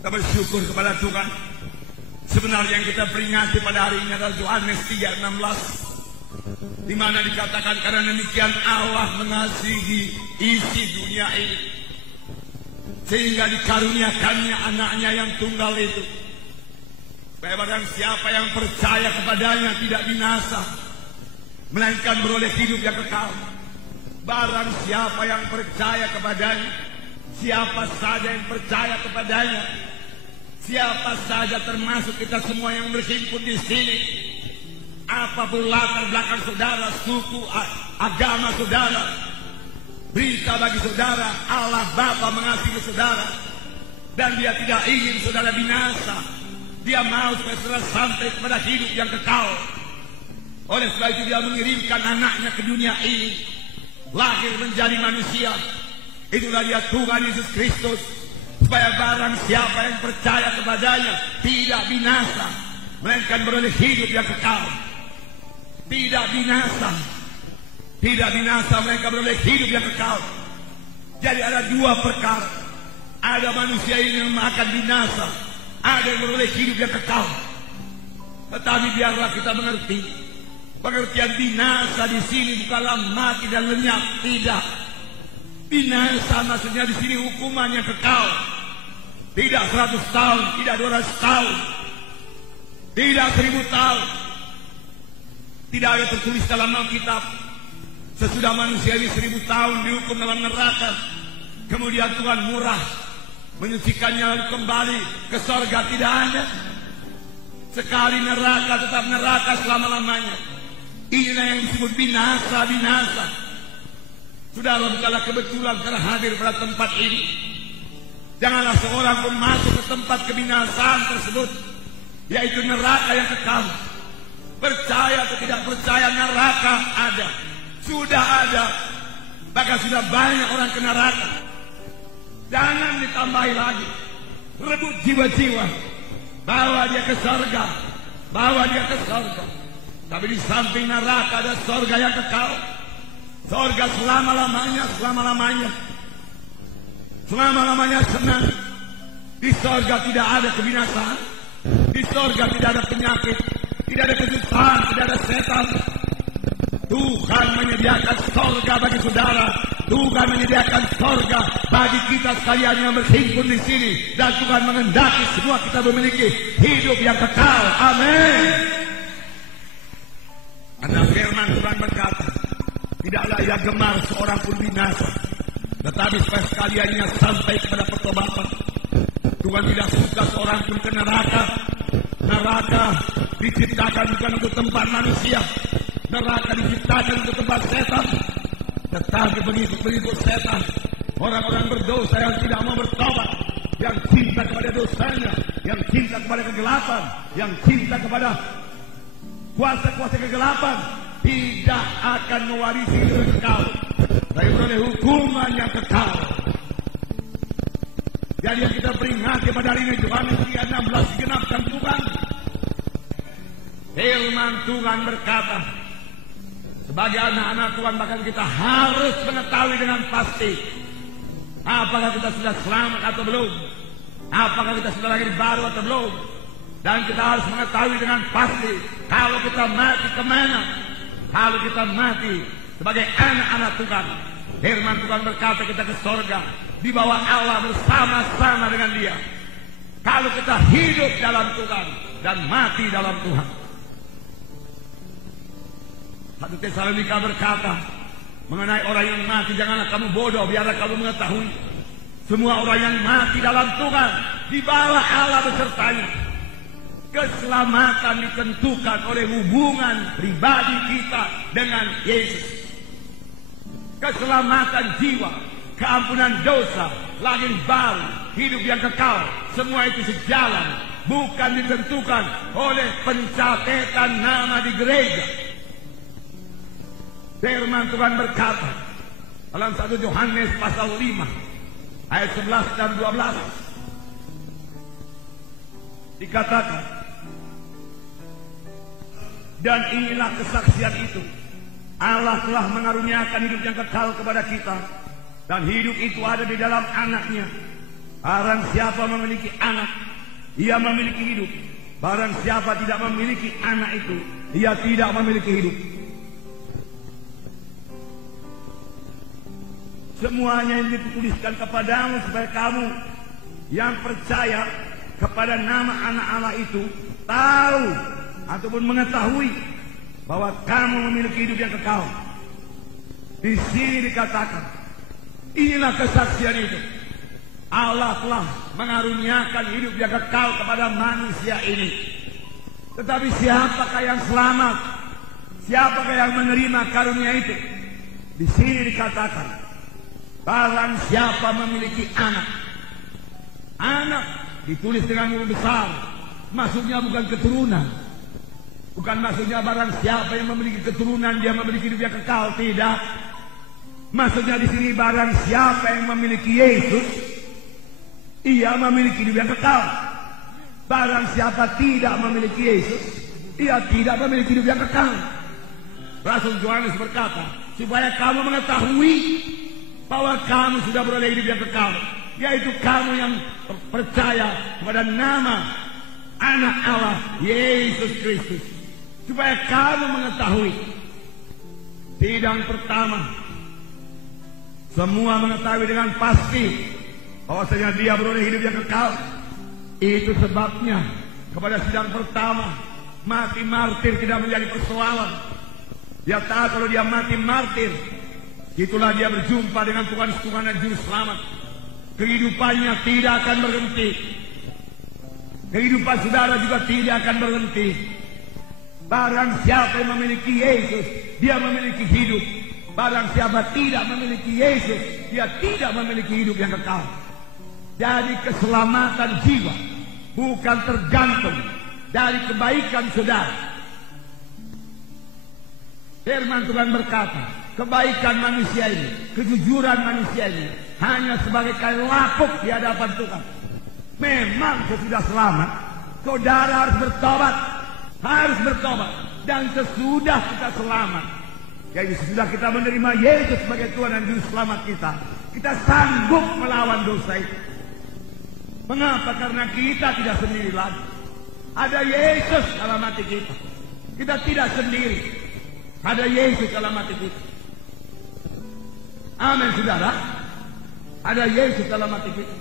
Kita bersyukur kepada Tuhan. Sebenarnya yang kita peringati pada hari ini adalah Yohanes 3:16, di mana dikatakan karena demikian Allah mengasihi isi dunia ini sehingga dikaruniakannya anaknya yang tunggal itu, supaya barang siapa yang percaya kepadanya tidak binasa, melainkan beroleh hidup yang kekal. Barang siapa yang percaya kepadanya, siapa saja yang percaya kepadanya, siapa saja termasuk kita semua yang berhimpun di sini, apapun latar belakang saudara, suku, agama saudara, berita bagi saudara, Allah Bapa mengasihi saudara dan Dia tidak ingin saudara binasa. Dia mau supaya saudara sampai kepada hidup yang kekal. Oleh sebab itu Dia mengirimkan anaknya ke dunia ini, lahir menjadi manusia. Itulah Dia Tuhan Yesus Kristus, supaya barang siapa yang percaya kepadanya tidak binasa, melainkan beroleh hidup yang kekal. Tidak binasa, tidak binasa, melainkan beroleh hidup yang kekal. Jadi ada dua perkara. Ada manusia ini yang akan binasa, ada yang beroleh hidup yang kekal. Tetapi biarlah kita mengerti, pengertian binasa di sini bukanlah mati dan lenyap, tidak. Binasa maksudnya di sini hukumannya kekal. Tidak 100 tahun, tidak 200 tahun, tidak 1000 tahun. Tidak ada tertulis dalam Alkitab sesudah manusia ini 1000 tahun dihukum dalam neraka, kemudian Tuhan murah menyucikannya lalu kembali ke sorga. Tidak ada. Sekali neraka tetap neraka selama-lamanya. Inilah yang disebut binasa. Saudara, bukanlah kebetulan karena hadir pada tempat ini. Janganlah seorang pun masuk ke tempat kebinasaan tersebut, yaitu neraka yang kekal. Percaya atau tidak percaya, neraka ada. Sudah ada. Bahkan sudah banyak orang ke neraka. Jangan ditambahi lagi. Rebut jiwa-jiwa. Bawa dia ke surga. Bawa dia ke surga. Tapi di samping neraka ada surga yang kekal. Surga selama-lamanya, selama-lamanya. Selama-lamanya senang. Di surga tidak ada kebinasaan. Di surga tidak ada penyakit, tidak ada kesusahan, tidak ada setan. Tuhan menyediakan surga bagi saudara. Tuhan menyediakan surga bagi kita sekalian yang berhimpun di sini. Dan Tuhan menghendaki semua kita memiliki hidup yang kekal. Amin. Karena firman Tuhan berkata, tidaklah ia gemar seorang pun binasa, tetapi supaya sekaliannya sampai kepada pertobatan. Tuhan tidak suka seorang pun ke neraka. Neraka diciptakan bukan untuk tempat manusia. Neraka diciptakan untuk tempat setan. Tetapi pengikut setan, orang-orang berdosa yang tidak mau bertobat, yang cinta kepada dosanya, yang cinta kepada kegelapan, yang cinta kepada kuasa-kuasa kegelapan, tidak akan mewarisi hidup kekal, tapi oleh hukuman yang kekal. Jadi yang kita peringati pada hari ini, Yohanes 3:16 digenapkan Tuhan. Firman Tuhan berkata, sebagai anak-anak Tuhan bahkan kita harus mengetahui dengan pasti apakah kita sudah selamat atau belum, apakah kita sudah lahir baru atau belum. Dan kita harus mengetahui dengan pasti kalau kita mati kemana. Kalau kita mati sebagai anak-anak Tuhan, firman Tuhan berkata kita ke surga, di bawah Allah bersama-sama dengan Dia. Kalau kita hidup dalam Tuhan dan mati dalam Tuhan. 1 Tesalonika berkata mengenai orang yang mati, janganlah kamu bodoh, biarlah kamu mengetahui semua orang yang mati dalam Tuhan di bawah Allah besertanya. Keselamatan ditentukan oleh hubungan pribadi kita dengan Yesus. Keselamatan jiwa, keampunan dosa, lahir baru, hidup yang kekal, semua itu sejalan, bukan ditentukan oleh pencatatan nama di gereja. Firman Tuhan berkata dalam 1 Yohanes pasal 5 ayat 11 dan 12 dikatakan, Dan inilah kesaksian itu. Allah telah mengaruniakan hidup yang kekal kepada kita. Dan hidup itu ada di dalam anaknya. Barang siapa memiliki anak, ia memiliki hidup. Barang siapa tidak memiliki anak itu, ia tidak memiliki hidup. Semuanya yang dituliskan kepadamu supaya kamu yang percaya kepada nama anak Allah itu tahu ataupun mengetahui bahwa kamu memiliki hidup yang kekal. Di sini dikatakan, inilah kesaksian itu. Allah telah mengaruniakan hidup yang kekal kepada manusia ini. Tetapi siapakah yang selamat? Siapakah yang menerima karunia itu? Di sini dikatakan, barang siapa memiliki anak. Anak ditulis dengan huruf besar. Maksudnya bukan keturunan. Bukan maksudnya barang siapa yang memiliki keturunan dia memiliki hidup yang kekal. Tidak. Maksudnya di sini barang siapa yang memiliki Yesus, ia memiliki hidup yang kekal. Barang siapa tidak memiliki Yesus, ia tidak memiliki hidup yang kekal. Rasul Yohanes berkata, supaya kamu mengetahui bahwa kamu sudah beroleh hidup yang kekal, yaitu kamu yang percaya kepada nama Anak Allah Yesus Kristus. Supaya kamu mengetahui. Sidang pertama, semua mengetahui dengan pasti bahwasanya dia beroleh hidup yang kekal. Itu sebabnya kepada sidang pertama, mati martir tidak menjadi persoalan. Dia tahu kalau dia mati martir, itulah dia berjumpa dengan Tuhan dan Juru Selamat. Kehidupannya tidak akan berhenti. Kehidupan saudara juga tidak akan berhenti. Barang siapa yang memiliki Yesus, dia memiliki hidup. Barang siapa tidak memiliki Yesus, dia tidak memiliki hidup yang kekal. Jadi keselamatan jiwa bukan tergantung dari kebaikan saudara. Firman Tuhan berkata, kebaikan manusia ini, kejujuran manusia ini hanya sebagai kain lapuk di hadapan Tuhan. Memang sesudah selamat, saudara harus bertobat. Harus bertobat. Dan sesudah kita selamat, yaitu sesudah kita menerima Yesus sebagai Tuhan dan Juru Selamat kita sanggup melawan dosa itu. Mengapa? Karena kita tidak sendiri lagi. Ada Yesus dalam hati kita. Kita tidak sendiri. Ada Yesus dalam hati kita. Amin, saudara. Ada Yesus dalam hati kita.